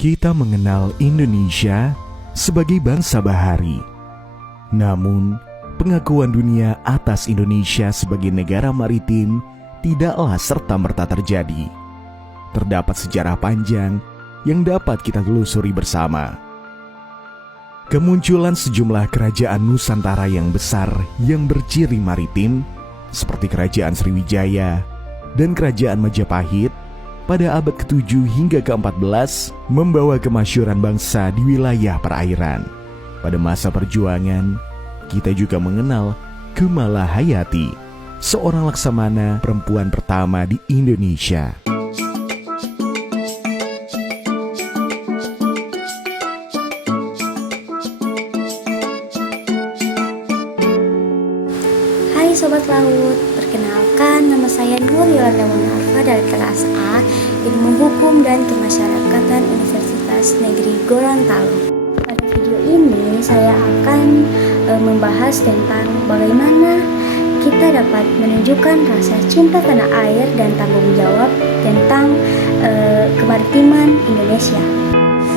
Kita mengenal Indonesia sebagai bangsa bahari. Namun, pengakuan dunia atas Indonesia sebagai negara maritim tidaklah serta-merta terjadi. Terdapat sejarah panjang yang dapat kita telusuri bersama. Kemunculan sejumlah kerajaan Nusantara yang besar yang berciri maritim, seperti Kerajaan Sriwijaya dan Kerajaan Majapahit, pada abad ke-7 hingga ke-14 membawa kemasyhuran bangsa di wilayah perairan. Pada masa perjuangan, kita juga mengenal Kemala Hayati, seorang laksamana perempuan pertama di Indonesia. Hai Sobat Laut, perkenalkan nama saya Nur Yolanda Munarfa dari kelas A Ilmu Hukum dan Kemasyarakatan Universitas Negeri Gorontalo. Pada video ini saya akan membahas tentang bagaimana kita dapat menunjukkan rasa cinta tanah air dan tanggung jawab tentang kemaritiman Indonesia.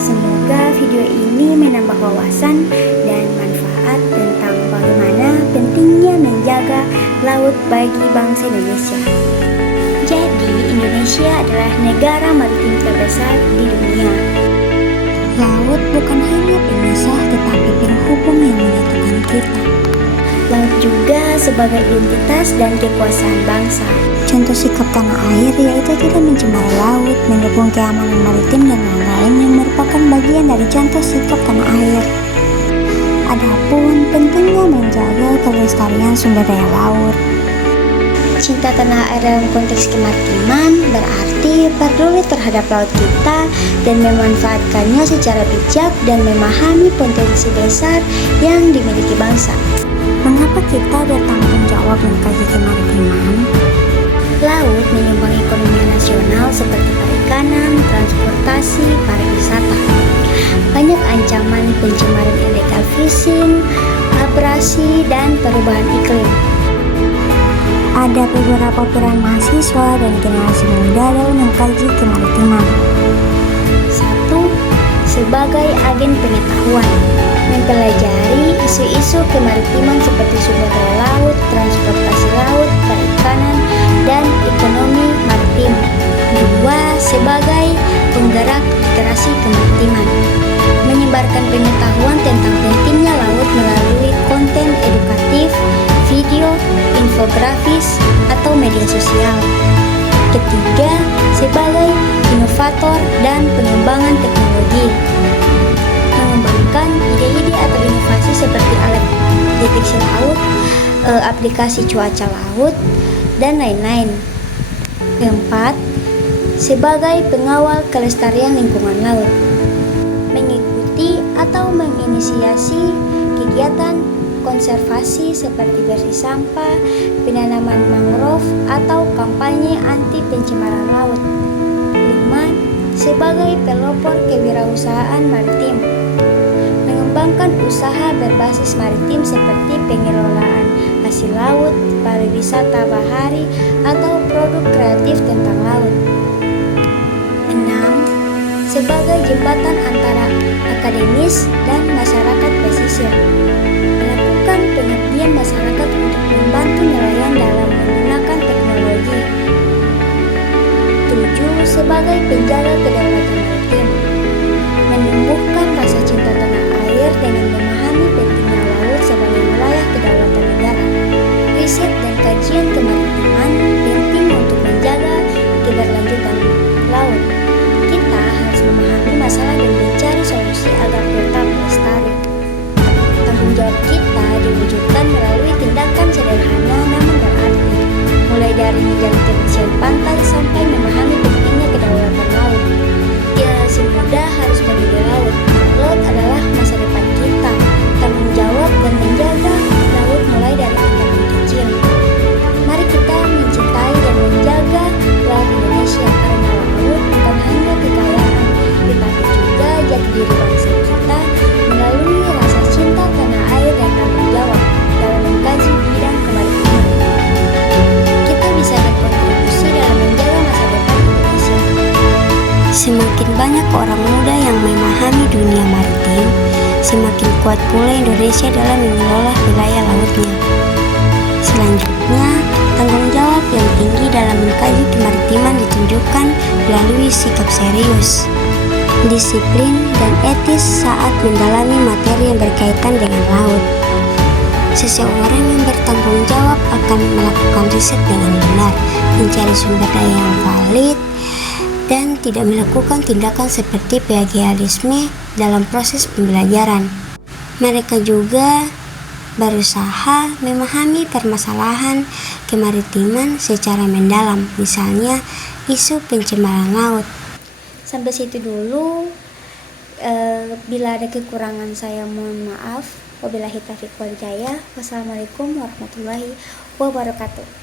Semoga video ini menambah wawasan dan manfaat tentang bagaimana pentingnya menjaga laut bagi bangsa Indonesia. Jadi, Indonesia adalah negara maritim terbesar di dunia. Laut bukan hanya pemisah tetapi penghubung yang menyatukan kita. Laut juga sebagai identitas dan kekuasaan bangsa. Contoh sikap tanah air yaitu tidak mencemari laut, mendukung keamanan maritim dan lain-lain yang merupakan bagian dari contoh sikap tanah air. Adapun pentingnya menjaga kelestarian sumber daya laut. Cinta tanah air dalam konteks kemaritiman berarti peduli terhadap laut kita dan memanfaatkannya secara bijak dan memahami potensi besar yang dimiliki bangsa. Mengapa kita bertanggung jawab mengkaji kemaritiman? Laut menyumbang ekonomi nasional seperti perikanan, transportasi, pariwisata. Banyak ancaman pencemaran illegal fishing, abrasi, dan perubahan iklim. Ada beberapa peran mahasiswa dan generasi muda dalam mengkaji kemaritiman. 1. Sebagai agen pengetahuan, mempelajari isu-isu kemaritiman seperti sumber daya laut, transportasi laut, perikanan, dan ekonomi maritim. 2. Sebagai penggerak literasi kemaritiman, menyebarkan pengetahuan tentang pentingnya laut melalui konten edukatif, video, infografis, atau media sosial. 3. Sebagai inovator dan pengembangan teknologi, mengembangkan ide-ide atau inovasi seperti alat deteksi laut, aplikasi cuaca laut, dan lain-lain. 4. Sebagai pengawal kelestarian lingkungan laut, mengikuti atau menginisiasi kegiatan konservasi seperti bersih sampah, penanaman mangrove, atau kampanye anti pencemaran laut. 5. Sebagai pelopor kewirausahaan maritim, mengembangkan usaha berbasis maritim seperti pengelolaan hasil laut, pariwisata bahari, atau produk kreatif tentang laut. 6. Sebagai jembatan antara akademis dan masyarakat pesisir, melakukan pengabdian masyarakat untuk membantu nelayan dalam menggunakan teknologi. 7. Sebagai penjaga kedaulatan maritim, menumbuhkan rasa cinta tanah air dengan memahami pentingnya laut sebagai wilayah kedaulatan negara. Riset dan kajian kemaritiman penting untuk menjaga keberlanjutan laut. Kita harus memahami masalah dan mencari solusi agar tetap lestari. Tanggung jawab kita diwujudkan melalui tindakan sederhana namun berarti, mulai dari menjaga kebersihan pantai sampai memahami pentingnya kedaulatan laut. Ya, semua semakin kuat pula Indonesia dalam mengelola wilayah lautnya. Selanjutnya, tanggung jawab yang tinggi dalam mengkaji kemaritiman ditunjukkan melalui sikap serius, disiplin, dan etis saat mendalami materi yang berkaitan dengan laut. Seseorang yang bertanggung jawab akan melakukan riset dengan benar, mencari sumber daya yang valid, dan tidak melakukan tindakan seperti plagiarisme dalam proses pembelajaran. Mereka juga berusaha memahami permasalahan kemaritiman secara mendalam, misalnya isu pencemaran laut. Sampai situ dulu. Bila ada kekurangan saya mohon maaf. Wabillahi taufiq wal hidayah. Wassalamualaikum warahmatullahi wabarakatuh.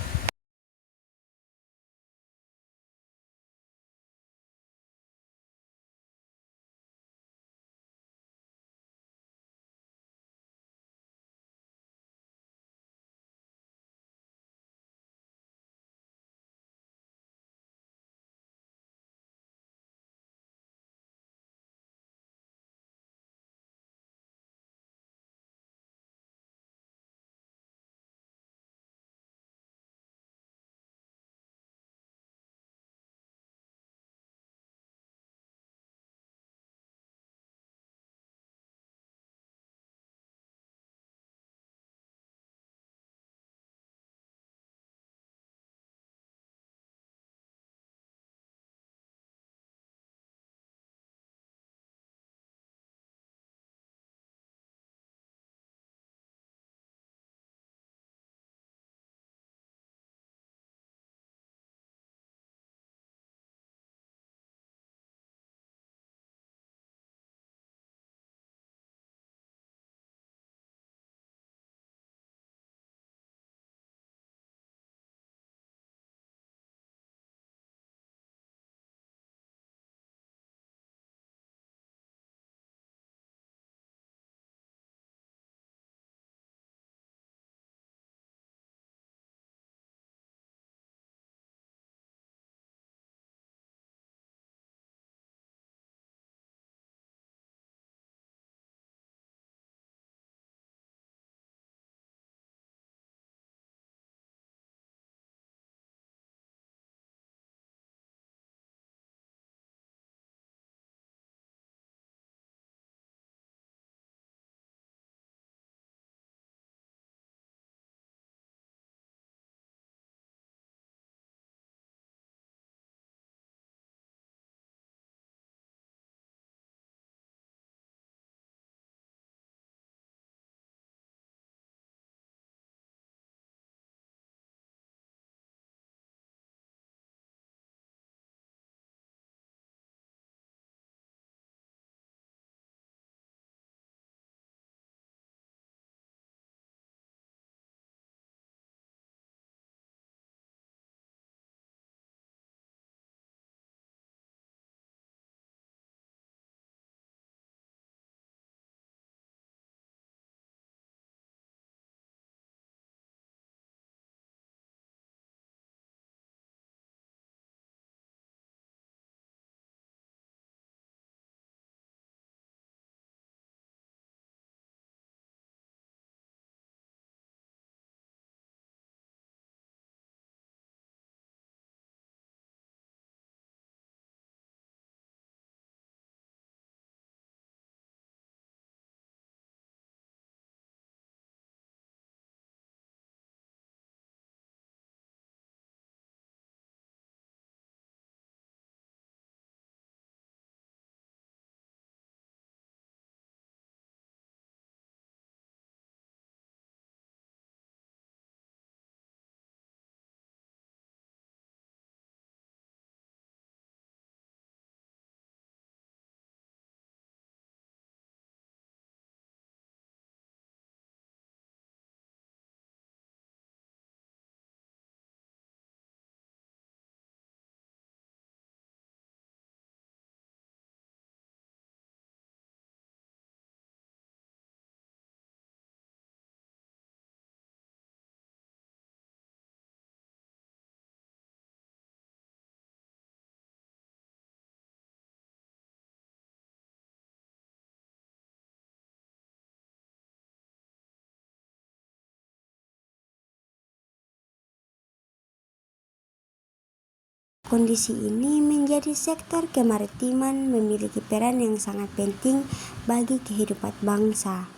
Kondisi ini menjadi sektor kemaritiman memiliki peran yang sangat penting bagi kehidupan bangsa.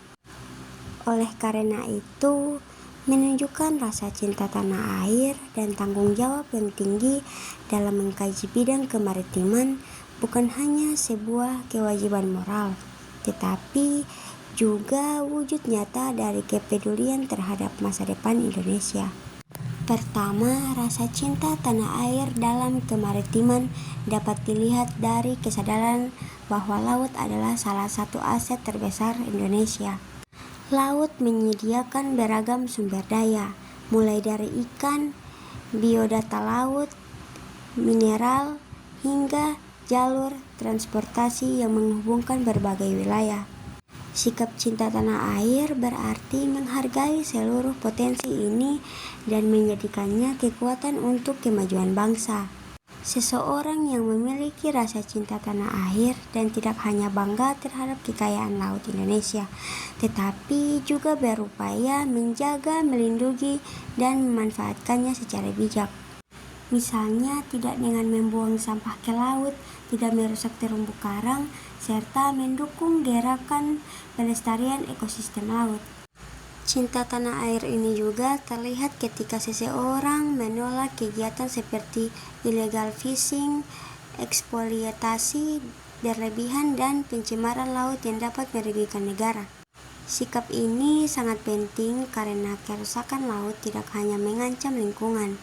Oleh karena itu, menunjukkan rasa cinta tanah air dan tanggung jawab yang tinggi dalam mengkaji bidang kemaritiman bukan hanya sebuah kewajiban moral, tetapi juga wujud nyata dari kepedulian terhadap masa depan Indonesia. Pertama, rasa cinta tanah air dalam kemaritiman dapat dilihat dari kesadaran bahwa laut adalah salah satu aset terbesar Indonesia. Laut menyediakan beragam sumber daya, mulai dari ikan, biodata laut, mineral, hingga jalur transportasi yang menghubungkan berbagai wilayah. Sikap cinta tanah air berarti menghargai seluruh potensi ini dan menjadikannya kekuatan untuk kemajuan bangsa. Seseorang yang memiliki rasa cinta tanah air dan tidak hanya bangga terhadap kekayaan laut Indonesia, tetapi juga berupaya menjaga, melindungi, dan memanfaatkannya secara bijak. Misalnya tidak dengan membuang sampah ke laut, tidak merusak terumbu karang, serta mendukung gerakan pelestarian ekosistem laut. Cinta tanah air ini juga terlihat ketika seseorang menolak kegiatan seperti illegal fishing, eksploitasi berlebihan, dan pencemaran laut yang dapat merugikan negara. Sikap ini sangat penting karena kerusakan laut tidak hanya mengancam lingkungan,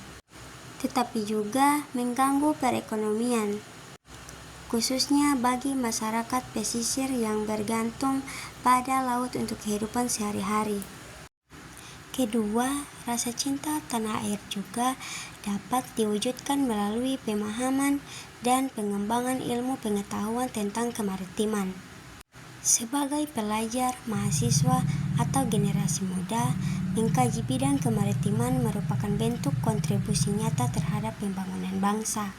tetapi juga mengganggu perekonomian, khususnya bagi masyarakat pesisir yang bergantung pada laut untuk kehidupan sehari-hari. Kedua, rasa cinta tanah air juga dapat diwujudkan melalui pemahaman dan pengembangan ilmu pengetahuan tentang kemaritiman. Sebagai pelajar, mahasiswa, atau generasi muda, mengkaji bidang kemaritiman merupakan bentuk kontribusi nyata terhadap pembangunan bangsa.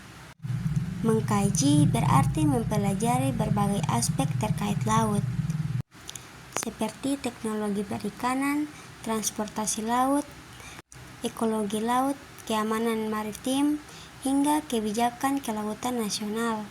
Mengkaji berarti mempelajari berbagai aspek terkait laut, seperti teknologi perikanan, transportasi laut, ekologi laut, keamanan maritim, hingga kebijakan kelautan nasional.